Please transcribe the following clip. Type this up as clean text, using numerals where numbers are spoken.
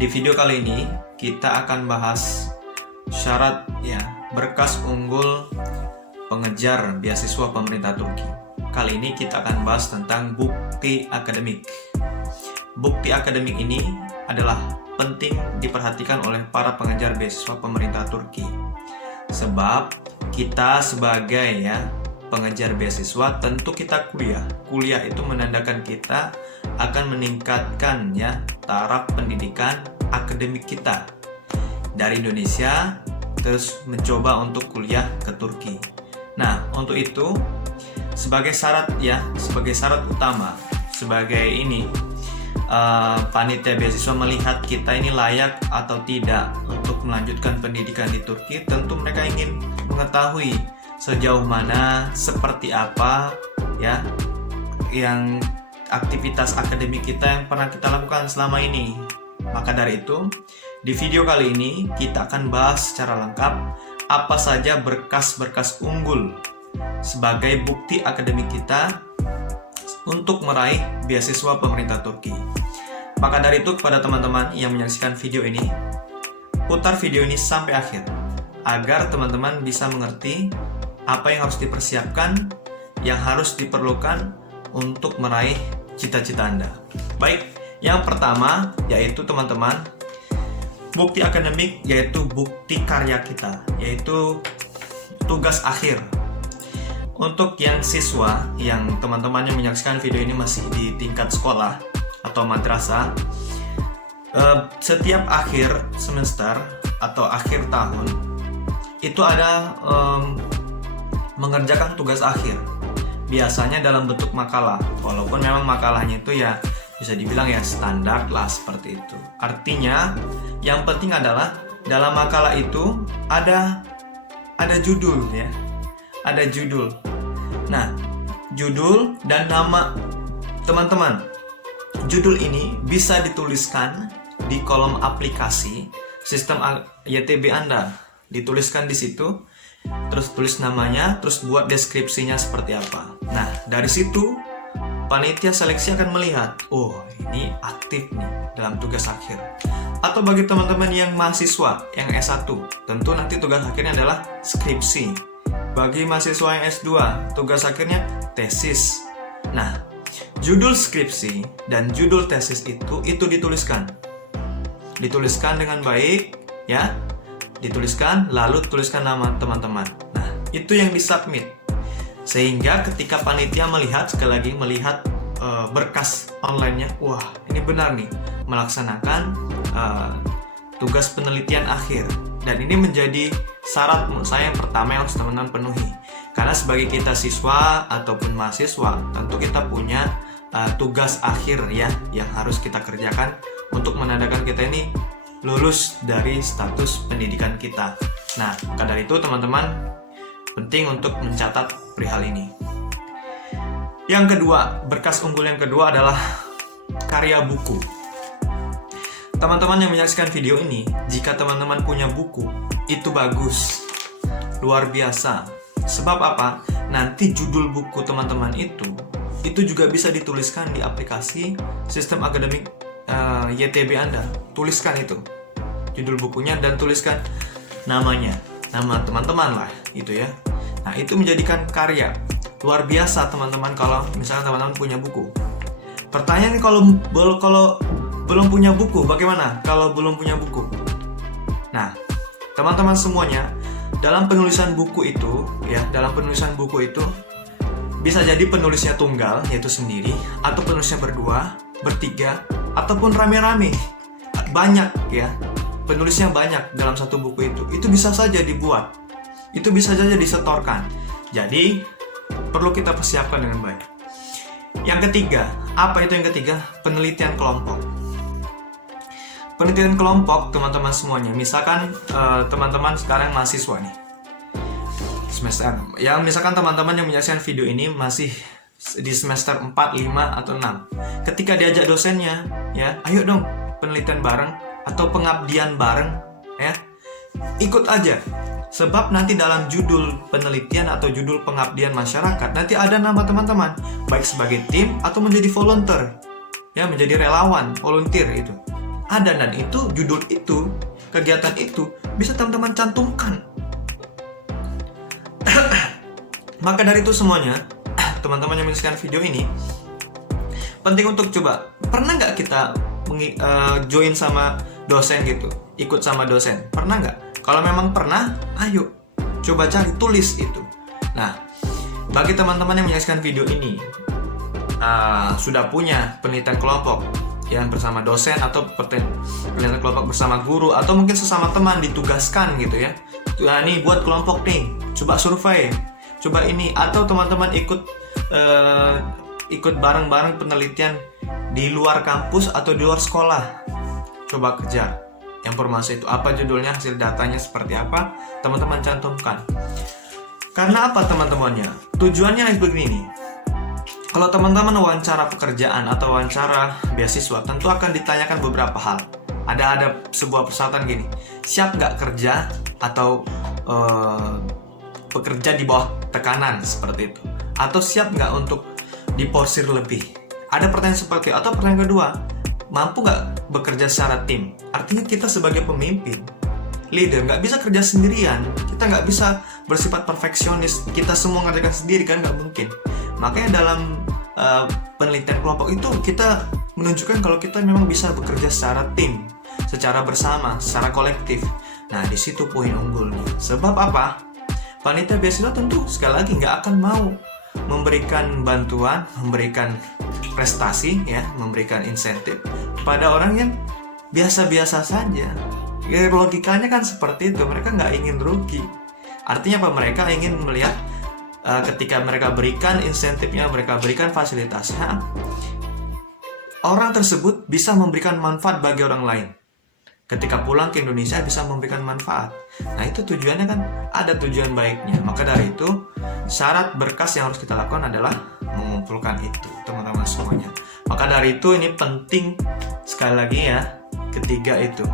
Di video kali ini kita akan bahas syarat berkas unggul pengejar beasiswa pemerintah Turki. Kali ini kita akan bahas tentang bukti akademik. Bukti akademik ini adalah penting diperhatikan oleh para pengejar beasiswa pemerintah Turki. Sebab kita sebagai pengejar beasiswa tentu kita kuliah. Kuliah itu menandakan kita akan meningkatkan taraf pendidikan akademik kita dari Indonesia terus mencoba untuk kuliah ke Turki. Nah, untuk itu sebagai syarat utama panitia beasiswa melihat kita ini layak atau tidak untuk melanjutkan pendidikan di Turki. Tentu mereka ingin mengetahui sejauh mana, seperti apa yang aktivitas akademik kita yang pernah kita lakukan selama ini. Maka dari itu, di video kali ini kita akan bahas secara lengkap apa saja berkas-berkas unggul sebagai bukti akademik kita untuk meraih beasiswa pemerintah Turki. Maka dari itu, kepada teman-teman yang menyaksikan video ini, putar video ini sampai akhir agar teman-teman bisa mengerti apa yang harus dipersiapkan, yang harus diperlukan untuk meraih cita-cita Anda. Baik, yang pertama yaitu teman-teman, bukti akademik yaitu bukti karya kita, yaitu tugas akhir. Untuk yang siswa, yang teman-teman yang menyaksikan video ini masih di tingkat sekolah atau madrasah, setiap akhir semester atau akhir tahun itu ada mengerjakan tugas akhir. Biasanya dalam bentuk makalah, walaupun memang makalahnya itu bisa dibilang standar lah seperti itu. Artinya yang penting adalah dalam makalah itu ada judul ada judul. Nah, judul dan nama teman-teman. Judul ini bisa dituliskan di kolom aplikasi sistem YTB Anda. Dituliskan di situ, terus tulis namanya, terus buat deskripsinya seperti apa. Nah, dari situ panitia seleksi akan melihat, oh ini aktif nih dalam tugas akhir. Atau bagi teman-teman yang mahasiswa, yang S1, tentu nanti tugas akhirnya adalah skripsi. Bagi mahasiswa yang S2, tugas akhirnya tesis. Nah, judul skripsi dan judul tesis itu dituliskan. Dituliskan dengan baik, dituliskan, lalu tuliskan nama teman-teman. Nah, itu yang disubmit. Sehingga ketika panitia melihat, sekali lagi melihat berkas online-nya, wah ini benar nih, melaksanakan tugas penelitian akhir. Dan ini menjadi syarat menurut saya yang pertama yang harus teman-teman penuhi. Karena sebagai kita siswa ataupun mahasiswa, tentu kita punya tugas akhir yang harus kita kerjakan untuk menandakan kita ini lulus dari status pendidikan kita. Nah, maka dari itu teman-teman penting untuk mencatat perihal ini. Yang kedua, berkas unggul yang kedua adalah karya buku. Teman-teman yang menyaksikan video ini, jika teman-teman punya buku, itu bagus, luar biasa. Sebab apa? Nanti judul buku teman-teman itu juga bisa dituliskan di aplikasi sistem akademik YTB Anda. Tuliskan itu judul bukunya dan tuliskan namanya, nama teman-teman lah itu ya. Nah, itu menjadikan karya luar biasa teman-teman kalau misalnya teman-teman punya buku. Pertanyaannya, kalau belum punya buku, bagaimana kalau belum punya buku? Nah, teman-teman semuanya, dalam penulisan buku itu bisa jadi penulisnya tunggal, yaitu sendiri, atau penulisnya berdua, bertiga, ataupun rame-rame. Banyak penulisnya banyak dalam satu buku itu bisa saja dibuat, itu bisa saja disetorkan. Jadi perlu kita persiapkan dengan baik. Yang ketiga, apa itu yang ketiga? Penelitian kelompok. Penelitian kelompok teman-teman semuanya, misalkan teman-teman sekarang mahasiswa nih semester, misalkan teman-teman yang menyaksikan video ini masih di semester 4, 5, atau 6. Ketika diajak dosennya, ayo dong penelitian bareng atau pengabdian bareng, ikut aja. Sebab nanti dalam judul penelitian atau judul pengabdian masyarakat nanti ada nama teman-teman, baik sebagai tim atau menjadi volunteer, ya menjadi relawan, volunteer itu. ada, dan itu judul itu, kegiatan itu bisa teman-teman cantumkan. Maka dari itu semuanya, teman-teman yang menyaksikan video ini penting untuk coba, pernah nggak kita join sama dosen gitu, ikut sama dosen? Pernah nggak? Kalau memang pernah, ayo coba cari, tulis itu. Nah, bagi teman-teman yang menyaksikan video ini sudah punya penelitian kelompok yang bersama dosen atau penelitian kelompok bersama guru, atau mungkin sesama teman ditugaskan gitu ya. Nah, ini buat kelompok nih, coba survei, coba ini, atau teman-teman ikut bareng-bareng penelitian di luar kampus atau di luar sekolah. Coba kejar informasi itu, apa judulnya, hasil datanya seperti apa, teman-teman cantumkan. Karena apa teman-temannya? Tujuannya begini nih. Kalau teman-teman wawancara pekerjaan atau wawancara beasiswa, tentu akan ditanyakan beberapa hal. Ada sebuah persyaratan gini, siap nggak kerja atau bekerja di bawah tekanan seperti itu, atau siap nggak untuk diporsir lebih. Ada pertanyaan seperti itu. Atau pertanyaan kedua, mampu nggak bekerja secara tim? Artinya kita sebagai pemimpin, leader, nggak bisa kerja sendirian. Kita nggak bisa bersifat perfeksionis, kita semua ngerjakan sendiri, kan nggak mungkin. Makanya dalam penelitian kelompok itu kita menunjukkan kalau kita memang bisa bekerja secara tim, secara bersama, secara kolektif. Nah, di situ poin unggulnya. Sebab apa? Panitia beasiswa tentu sekali lagi nggak akan mau memberikan bantuan, memberikan prestasi, ya, memberikan insentif pada orang yang biasa-biasa saja. Ya, logikanya kan seperti itu. Mereka nggak ingin rugi. Artinya apa? Mereka ingin melihat ketika mereka berikan insentifnya, mereka berikan fasilitasnya, orang tersebut bisa memberikan manfaat bagi orang lain. Ketika pulang ke Indonesia bisa memberikan manfaat. Nah, itu tujuannya kan, ada tujuan baiknya. Maka dari itu, syarat berkas yang harus kita lakukan adalah mengumpulkan itu, teman-teman semuanya. Maka dari itu ini penting sekali lagi ya, ketiga itu.